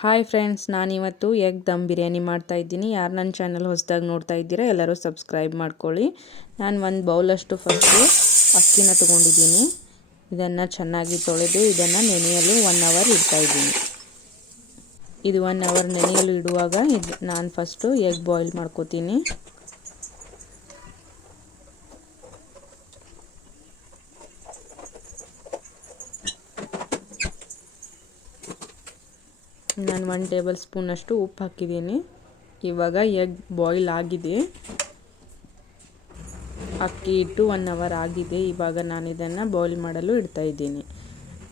Hi friends, ನಾನಿವತ್ತು egg dum biryani ಮಾಡ್ತಾಯಿದ್ದೀನಿ. ಯಾರು ನನ್ನ ಚಾನಲ್ ಹೊಸದಾಗಿ ನೋಡ್ತಾ ಇದ್ದೀರಾ ಎಲ್ಲರೂ ಸಬ್ಸ್ಕ್ರೈಬ್ ಮಾಡ್ಕೊಳ್ಳಿ. ನಾನು ಒಂದು ಬೌಲಷ್ಟು ಫಸ್ಟು ಅಕ್ಕಿನ ತೊಗೊಂಡಿದ್ದೀನಿ. ಇದನ್ನು ಚೆನ್ನಾಗಿ ತೊಳೆದು ಇದನ್ನು ನೆನೆಯಲು 1 ಅವರ್ ಇಡ್ತಾಯಿದ್ದೀನಿ. ಇದು 1 ಅವರ್ ನೆನೆಯಲು ಇಡುವಾಗ ನಾನು ಫಸ್ಟು ಎಗ್ ಬಾಯ್ಲ್ ಮಾಡ್ಕೋತೀನಿ. ನಾನು 1 ಟೇಬಲ್ ಸ್ಪೂನಷ್ಟು ಉಪ್ಪು ಹಾಕಿದ್ದೀನಿ. ಇವಾಗ ಎಗ್ ಬಾಯ್ಲ್ ಆಗಿದೆ. ಅಕ್ಕಿ ಇಟ್ಟು 1 ಅವರ್ ಆಗಿದೆ. ಇವಾಗ ನಾನು ಇದನ್ನು ಬಾಯ್ಲ್ ಮಾಡಲು ಇಡ್ತಾಯಿದ್ದೀನಿ.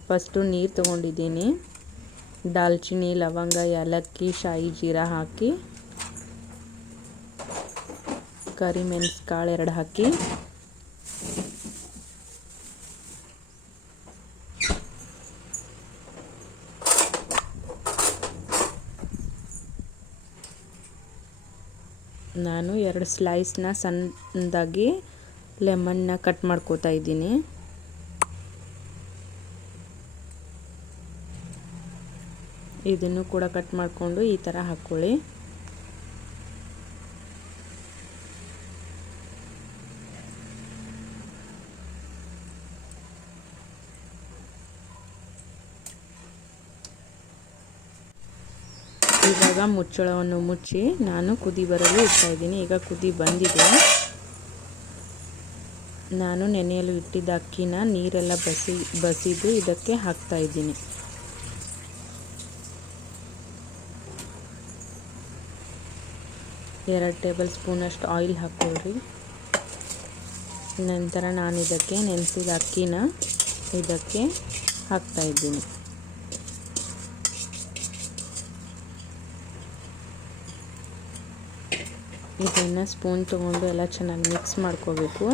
ಫಸ್ಟು ನೀರು ತೊಗೊಂಡಿದ್ದೀನಿ. ದಾಲ್ಚಿನ್ನಿ, ಲವಂಗ, ಏಲಕ್ಕಿ, ಶಾಯಿ ಜೀರಾ ಹಾಕಿ, ಕರಿಮೆಣಸು ಕಾಳು 2 ಹಾಕಿ, ನಾನು 2 ಸ್ಲೈಸ್ನ ಸಣ್ಣದಾಗಿ ಲೆಮನ್ನ ಕಟ್ ಮಾಡ್ಕೋತಾ ಇದ್ದೀನಿ. ಇದನ್ನು ಕೂಡ ಕಟ್ ಮಾಡಿಕೊಂಡು ಈ ಥರ ಹಾಕ್ಕೊಳ್ಳಿ. ಇವಾಗ ಮುಚ್ಚಳವನ್ನು ಮುಚ್ಚಿ ನಾನು ಕುದಿ ಬರಲು ಇಡ್ತಾಯಿದ್ದೀನಿ. ಈಗ ಕುದಿ ಬಂದಿದೆ. ನಾನು ನೆನೆಯಲು ಇಟ್ಟಿದ್ದ ಅಕ್ಕಿನ ನೀರೆಲ್ಲ ಬಸಿದು ಇದಕ್ಕೆ ಹಾಕ್ತಾಯಿದ್ದೀನಿ. ಎರಡು ಟೇಬಲ್ ಸ್ಪೂನಷ್ಟು ಆಯಿಲ್ ಹಾಕ್ಕೊಳ್ರಿ. ನಂತರ ನಾನು ಇದಕ್ಕೆ ನೆನೆಸಿದ ಅಕ್ಕಿನ ಇದಕ್ಕೆ ಹಾಕ್ತಾಯಿದ್ದೀನಿ. ಇದನ್ನು ಸ್ಪೂನ್ ತೊಗೊಂಡು ಎಲ್ಲ ಚೆನ್ನಾಗಿ ಮಿಕ್ಸ್ ಮಾಡ್ಕೋಬೇಕು.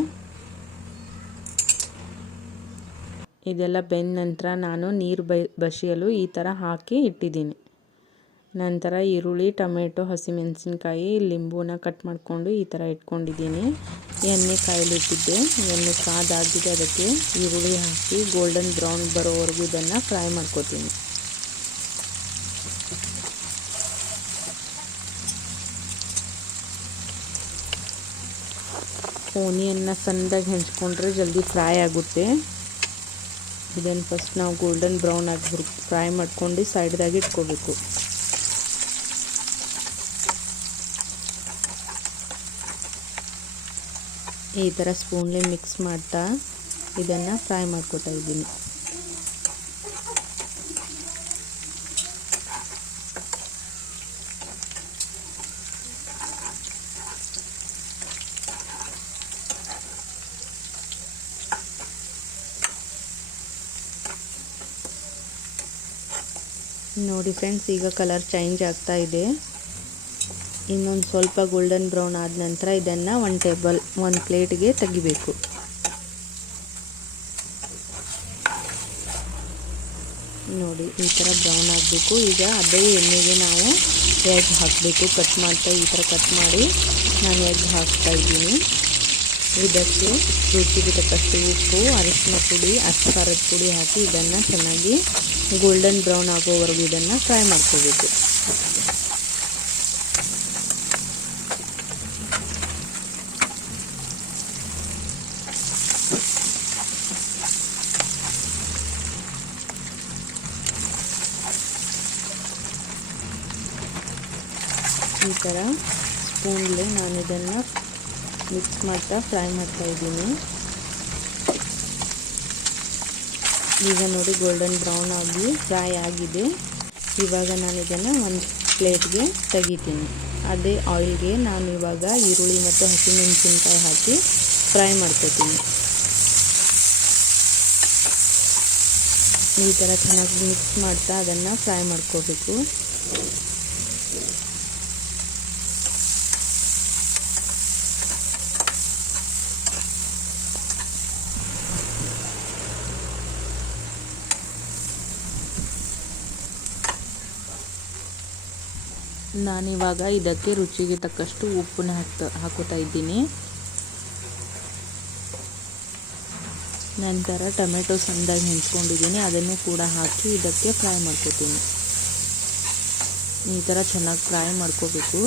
ಇದೆಲ್ಲ ಬೆಂದ ನಂತರ ನಾನು ನೀರು ಬಸಿಯಲು ಈ ಥರ ಹಾಕಿ ಇಟ್ಟಿದ್ದೀನಿ. ನಂತರ ಈರುಳ್ಳಿ, ಟೊಮೆಟೊ, ಹಸಿಮೆಣಸಿನ್ಕಾಯಿ, ಲಿಂಬುನ ಕಟ್ ಮಾಡಿಕೊಂಡು ಈ ಥರ ಇಟ್ಕೊಂಡಿದ್ದೀನಿ. ಎಣ್ಣೆ ಕಾಯಲಿಟ್ಟಿದ್ದೆ. ಎಣ್ಣೆ ಕಾದಾಗಿದೆ. ಅದಕ್ಕೆ ಈರುಳ್ಳಿ ಹಾಕಿ ಗೋಲ್ಡನ್ ಬ್ರೌನ್ ಬರೋವರೆಗೂ ಇದನ್ನು ಫ್ರೈ ಮಾಡ್ಕೋತೀನಿ. ಓನಿಯನ್ನ ಸಣ್ಣದಾಗಿ ಹೆಂಚ್ಕೊಂಡ್ರೆ ಜಲ್ದಿ ಫ್ರೈ ಆಗುತ್ತೆ. ಇದನ್ನು ಫಸ್ಟ್ ನಾವು ಗೋಲ್ಡನ್ ಬ್ರೌನ್ ಆಗಿ ಫ್ರೈ ಮಾಡ್ಕೊಂಡು ಸೈಡ್ದಾಗಿ ಇಟ್ಕೋಬೇಕು. ಈ ಥರ ಸ್ಪೂನ್ಲೆ ಮಿಕ್ಸ್ ಮಾಡ್ತಾ ಇದನ್ನು ಫ್ರೈ ಮಾಡ್ಕೊತಾ ಇದ್ದೀನಿ. ನೋಡಿ ಫ್ರೆಂಡ್ಸ್, ಈಗ ಕಲರ್ ಚೇಂಜ್ ಆಗ್ತಾ ಇದೆ. ಇನ್ನೊಂದು ಸ್ವಲ್ಪ ಗೋಲ್ಡನ್ ಬ್ರೌನ್ ಆದ ನಂತರ ಇದನ್ನು ಒಂದು ಪ್ಲೇಟ್ಗೆ ತೆಗಿಬೇಕು. ನೋಡಿ ಈ ಥರ ಬ್ರೌನ್ ಆಗಬೇಕು. ಈಗ ಅದೇ ಎಣ್ಣೆಗೆ ನಾವು ಎಗ್ ಹಾಕಬೇಕು. ಕಟ್ ಮಾಡ್ತಾ ಈ ಥರ ಕಟ್ ಮಾಡಿ ನಾನು ಎಗ್ ಹಾಕ್ತಾಯಿದ್ದೀನಿ. ಇದಕ್ಕೆ ರುಚಿಗೆ ತಕ್ಕಷ್ಟು ಉಪ್ಪು, ಅರಿಶಿನ ಪುಡಿ, ಖಾರದ ಪುಡಿ ಹಾಕಿ ಇದನ್ನು ಚೆನ್ನಾಗಿ ಗೋಲ್ಡನ್ ಬ್ರೌನ್ ಆಗೋವರೆಗೂ ಇದನ್ನು ಫ್ರೈ ಮಾಡ್ಕೋಬೇಕು. ಈ ಥರ ಸ್ಪೂನ್ಲೆ ನಾನು ಇದನ್ನು ಮಿಕ್ಸ್ ಮಾಡ್ತಾ ಫ್ರೈ ಮಾಡ್ತಾಯಿದ್ದೀನಿ. ಈಗ ನೋಡಿ ಗೋಲ್ಡನ್ ಬ್ರೌನ್ ಆಗಿ ಫ್ರೈ ಆಗಿದೆ. ಇವಾಗ ನಾನು ಇದನ್ನು ಒಂದು ಪ್ಲೇಟ್ಗೆ ತೆಗಿತೀನಿ. ಅದೇ ಆಯಿಲ್ಗೆ ನಾನು ಇವಾಗ ಈರುಳ್ಳಿ ಮತ್ತು ಹಸಿಮೆಣಸಿನ್ಕಾಯಿ ಹಾಕಿ ಫ್ರೈ ಮಾಡ್ಕೊತೀನಿ. ಈ ಥರ ಚೆನ್ನಾಗಿ ಮಿಕ್ಸ್ ಮಾಡ್ತಾ ಅದನ್ನು ಫ್ರೈ ಮಾಡ್ಕೋಬೇಕು. ನಾನಿವಾಗ ಇದಕ್ಕೆ ರುಚಿಗೆ ತಕ್ಕಷ್ಟು ಉಪ್ಪನ್ನ ಹಾಕೋತಾ ಇದ್ದೀನಿ. ನಂತರ ಟೊಮೆಟೊ ಸಣ್ಣದಾಗಿ ಹೆಂಚ್ಕೊಂಡಿದ್ದೀನಿ, ಅದನ್ನು ಕೂಡ ಹಾಕಿ ಇದಕ್ಕೆ ಫ್ರೈ ಮಾಡ್ಕೊತೀನಿ. ಈ ಥರ ಚೆನ್ನಾಗಿ ಫ್ರೈ ಮಾಡ್ಕೋಬೇಕು.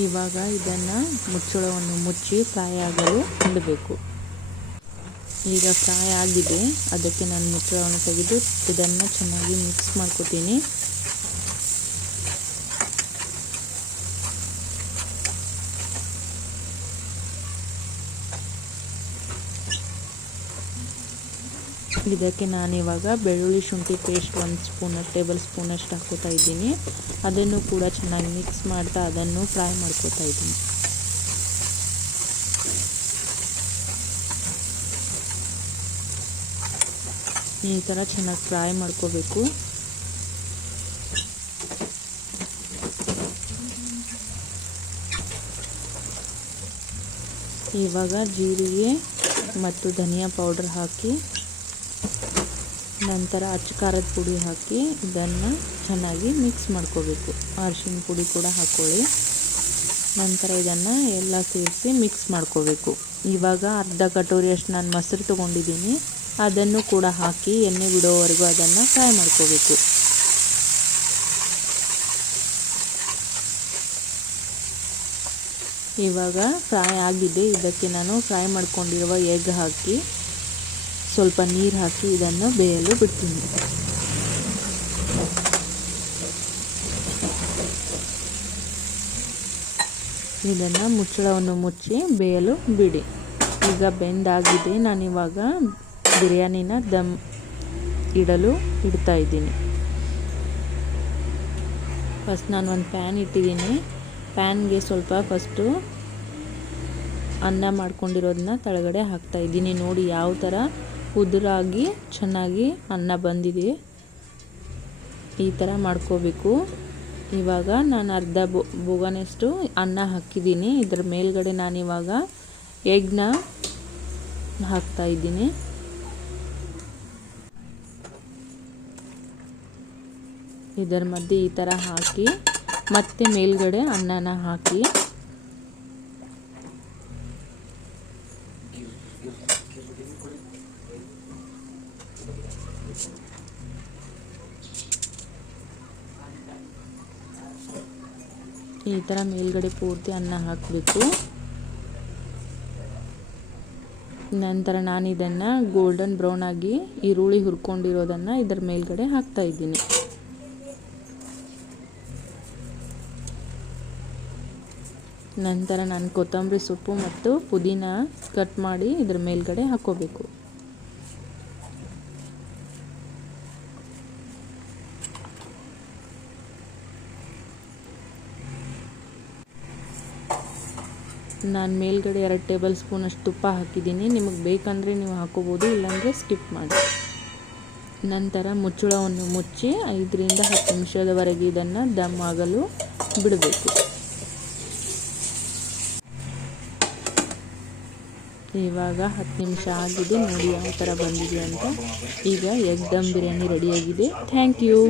ಇವಾಗ ಇದನ್ನು ಮುಚ್ಚಳವನ್ನು ಮುಚ್ಚಿ ಫ್ರೈ ಆಗಲು ಇಡಬೇಕು. ಈಗ ಫ್ರೈ ಆಗಿದೆ, ಅದಕ್ಕೆ ನಾನು ಮುಚ್ಚಳವನ್ನು ತೆಗೆದು ಇದನ್ನು ಚೆನ್ನಾಗಿ ಮಿಕ್ಸ್ ಮಾಡ್ಕೊತೀನಿ. ಇದಕ್ಕೆ ನಾನಿವಾಗ ಬೆಳ್ಳುಳ್ಳಿ ಶುಂಠಿ ಪೇಸ್ಟ್ 1 ಟೇಬಲ್ ಸ್ಪೂನಷ್ಟು ಹಾಕೋತಾ ಇದ್ದೀನಿ. ಅದನ್ನು ಕೂಡ ಚೆನ್ನಾಗಿ ಮಿಕ್ಸ್ ಮಾಡ್ತಾ ಅದನ್ನು ಫ್ರೈ ಮಾಡ್ಕೋತಾ ಇದ್ದೀನಿ. ಈ ಥರ ಚೆನ್ನಾಗಿ ಫ್ರೈ ಮಾಡ್ಕೋಬೇಕು. ಇವಾಗ ಜೀರಿಗೆ ಮತ್ತು ಧನಿಯಾ ಪೌಡರ್ ಹಾಕಿ, ನಂತರ ಅಚ್ಚ ಖಾರದ ಪುಡಿ ಹಾಕಿ ಇದನ್ನು ಚೆನ್ನಾಗಿ ಮಿಕ್ಸ್ ಮಾಡ್ಕೋಬೇಕು. ಅರಿಶಿನ ಪುಡಿ ಕೂಡ ಹಾಕ್ಕೊಳ್ಳಿ. ನಂತರ ಇದನ್ನು ಎಲ್ಲ ಸೇರಿಸಿ ಮಿಕ್ಸ್ ಮಾಡ್ಕೋಬೇಕು. ಇವಾಗ ಅರ್ಧ ಕಟೋರಿಯಷ್ಟು ನಾನು ಮೊಸರು ತೊಗೊಂಡಿದ್ದೀನಿ, ಅದನ್ನು ಕೂಡ ಹಾಕಿ ಎಣ್ಣೆ ಬಿಡೋವರೆಗೂ ಅದನ್ನು ಫ್ರೈ ಮಾಡ್ಕೋಬೇಕು. ಇವಾಗ ಫ್ರೈ ಆಗಿದೆ. ಇದಕ್ಕೆ ನಾನು ಫ್ರೈ ಮಾಡ್ಕೊಂಡಿರುವ ಎಗ್ ಹಾಕಿ ಸ್ವಲ್ಪ ನೀರು ಹಾಕಿ ಇದನ್ನು ಬೇಯಲು ಬಿಡ್ತೀನಿ. ಇದನ್ನು ಮುಚ್ಚಳವನ್ನು ಮುಚ್ಚಿ ಬೇಯಲು ಬಿಡಿ. ಈಗ ಬೆಂದಾಗಿದೆ. ನಾನಿವಾಗ ಬಿರಿಯಾನಿನ ದಮ್ ಇಡಲು ಇಡ್ತಾ ಇದ್ದೀನಿ. ಫಸ್ಟ್ ನಾನು ಒಂದು ಪ್ಯಾನ್ ಇಟ್ಟಿದ್ದೀನಿ. ಪ್ಯಾನ್ಗೆ ಸ್ವಲ್ಪ ಫಸ್ಟು ಅನ್ನ ಮಾಡ್ಕೊಂಡಿರೋದನ್ನ ಕೆಳಗಡೆ ಹಾಕ್ತಾ ಇದ್ದೀನಿ. ನೋಡಿ ಯಾವ ಥರ ಉದುರಾಗಿ ಚೆನ್ನಾಗಿ ಅನ್ನ ಬಂದಿದೆ. ಈ ಥರ ಮಾಡ್ಕೋಬೇಕು. ಇವಾಗ ನಾನು ಅರ್ಧ ಬೋಗನಷ್ಟು ಅನ್ನ ಹಾಕಿದ್ದೀನಿ. ಇದರ ಮೇಲ್ಗಡೆ ನಾನಿವಾಗ ಎಗ್ನ ಹಾಕ್ತಾ ಇದ್ದೀನಿ. ಇದರ ಮಧ್ಯೆ ಈ ಥರ ಹಾಕಿ ಮತ್ತೆ ಮೇಲ್ಗಡೆ ಅನ್ನನ ಹಾಕಿ ಈ ಥರ ಮೇಲ್ಗಡೆ ಪೂರ್ತಿ ಅನ್ನ ಹಾಕಬೇಕು. ನಂತರ ನಾನು ಇದನ್ನು ಗೋಲ್ಡನ್ ಬ್ರೌನ್ ಆಗಿ ಈರುಳ್ಳಿ ಹುರ್ಕೊಂಡಿರೋದನ್ನು ಇದರ ಮೇಲ್ಗಡೆ ಹಾಕ್ತಾ ಇದ್ದೀನಿ. ನಂತರ ನಾನು ಕೊತ್ತಂಬರಿ ಸೊಪ್ಪು ಮತ್ತು ಪುದೀನ ಕಟ್ ಮಾಡಿ ಇದರ ಮೇಲ್ಗಡೆ ಹಾಕ್ಕೋಬೇಕು. ನಾನು ಮೇಲ್ಗಡೆ 2 ಟೇಬಲ್ ಸ್ಪೂನಷ್ಟು ತುಪ್ಪ ಹಾಕಿದ್ದೀನಿ. ನಿಮಗೆ ಬೇಕಂದರೆ ನೀವು ಹಾಕೋಬೋದು, ಇಲ್ಲಾಂದರೆ ಸ್ಕಿಪ್ ಮಾಡಿ. ನಂತರ ಮುಚ್ಚಳವನ್ನು ಮುಚ್ಚಿ 5 ರಿಂದ 10 ನಿಮಿಷದವರೆಗೆ ಇದನ್ನು ದಮ್ ಆಗಲು ಬಿಡಬೇಕು. ಇವಾಗ 10 ನಿಮಿಷ ಆಗಿದೆ. ನೋಡಿ ಯಾವ ಥರ ಬಂದಿದೆ ಅಂತ. ಈಗ ಎಗ್ ದಮ್ ಬಿರಿಯಾನಿ ರೆಡಿಯಾಗಿದೆ. Thank you.